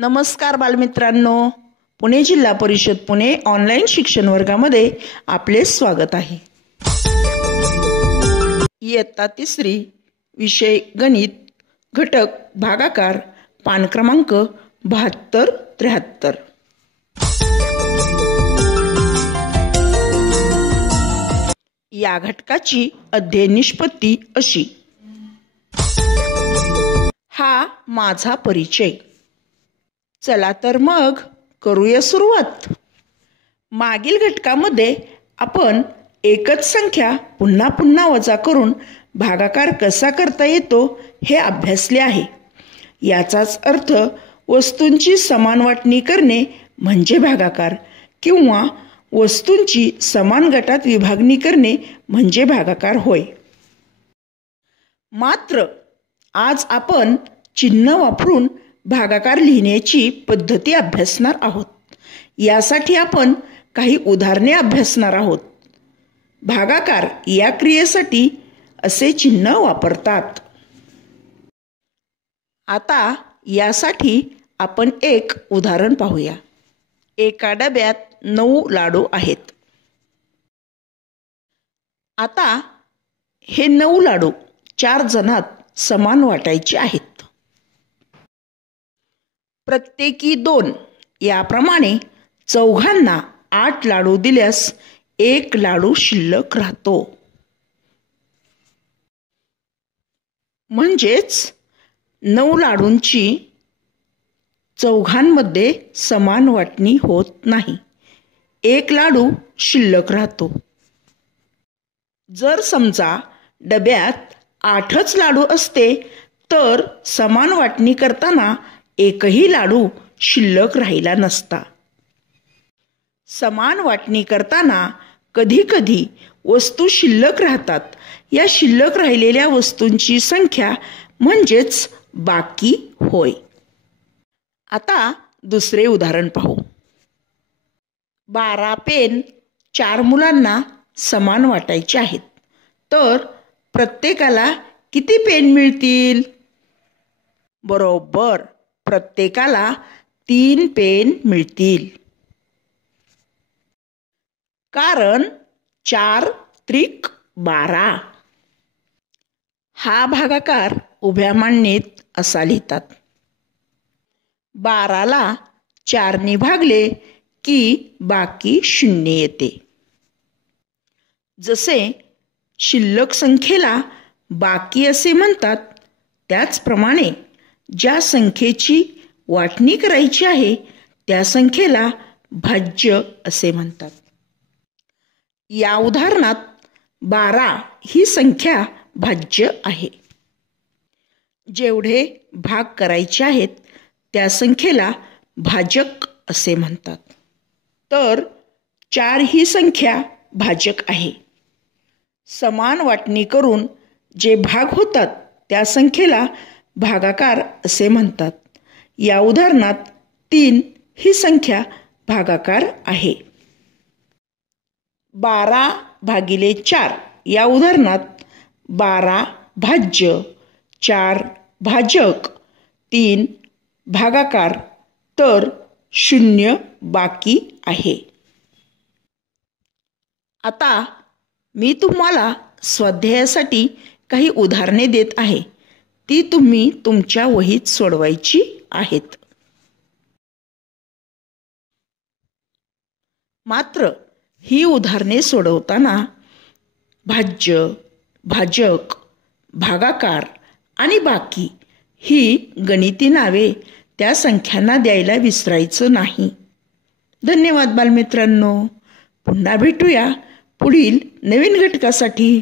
नमस्कार बालमित्रांनो, पुणे जिल्हा परिषद पुणे ऑनलाईन शिक्षण वर्गामध्ये आपले स्वागत आहे। इयत्ता 3री विषय गणित, घटक भागाकार, पान क्रमांक 72-73। या घटकाची अध्ययन निष्पत्ती अशी। हा माझा परिचय। चला तर मग करूया सुरुवात। मागील घटकामध्ये आपण एकच संख्या पुन्हा पुन्हा वजा करून भागाकार कसा करता येतो हे अभ्यासले आहे। याचाच अर्थ वस्तूंची समान वाटणी करणे म्हणजे भागाकार किंवा वस्तूंची समान गटात विभागणी करणे म्हणजे भागाकार होय। मात्र आज आपण चिन्ह वापरून भागाकार लिहिण्याची पद्धती अभ्यासणार आहोत। यासाठी आपण काही उदाहरणे अभ्यासणार आहोत। भागाकार या क्रियेसाठी असे चिन्ह वापरतात। आता यासाठी आपण एक उदाहरण पाहूया। एका डब्यात 9 लाडू आहेत। आता हे 9 लाडू 4 जणात समान वाटायचे आहेत। प्रत्येकी 2 याप्रमाणे चौघांना 8 लाडू दिल्यास 1 लाडू शिल्लक राहतो। म्हणजेच 9 लाडूंची चौघांमध्ये समान वाटणी होत नाही, 1 लाडू शिल्लक राहतो। जर समजा डब्यात 8च लाडू असते तर समान वाटणी करताना एकही लाडू शिल्लक राहिला नसता। समान वाटणी करताना कधी कधी वस्तू शिल्लक राहतात। या शिल्लक राहिलेल्या वस्तूंची संख्या म्हणजेच बाकी होय। आता दुसरे उदाहरण पाहू। 12 पेन 4 मुलांना समान वाटायचे आहेत, तर प्रत्येकाला किती पेन मिळतील? बरोबर, प्रत्येकाला 3 पेन मिळतील। कारण 4 त्रिक 12। हा भागाकार उभ्या मांडणीत असा लिहितात। 12ला 4ने भागले की बाकी 0 येते। जसे शिल्लक संख्येला बाकी असे म्हणतात, त्याचप्रमाणे ज्या संख्येची वाटणी करायची आहे त्या संख्येला भाज्य असे म्हणतात। या उदाहरणात 12 ही संख्या भाज्य आहे। जेवढे भाग करायचे आहेत त्या संख्येला भाजक असे म्हणतात। तर 4 ही संख्या भाजक आहे। समान वाटणी करून जे भाग होतात त्या संख्येला भागाकार असे म्हणतात। या उदाहरणात 3 ही संख्या भागाकार आहे। 12 भागिले 4 या उदाहरणात 12 भाज्य, 4 भाजक, 3 भागाकार, तर 0 बाकी आहे। आता मी तुम्हाला स्वाध्यायासाठी काही उदाहरणे देत आहे, ती तुम्ही तुमच्या वहीत सोडवायची आहेत। मात्र ही उदाहरणे सोडवताना भाज्य, भाजक, भागाकार आणि बाकी ही गणिती नावे त्या संख्यांना द्यायला विसरायचं नाही। धन्यवाद बालमित्रांनो, पुन्हा भेटूया पुढील नवीन घटकासाठी।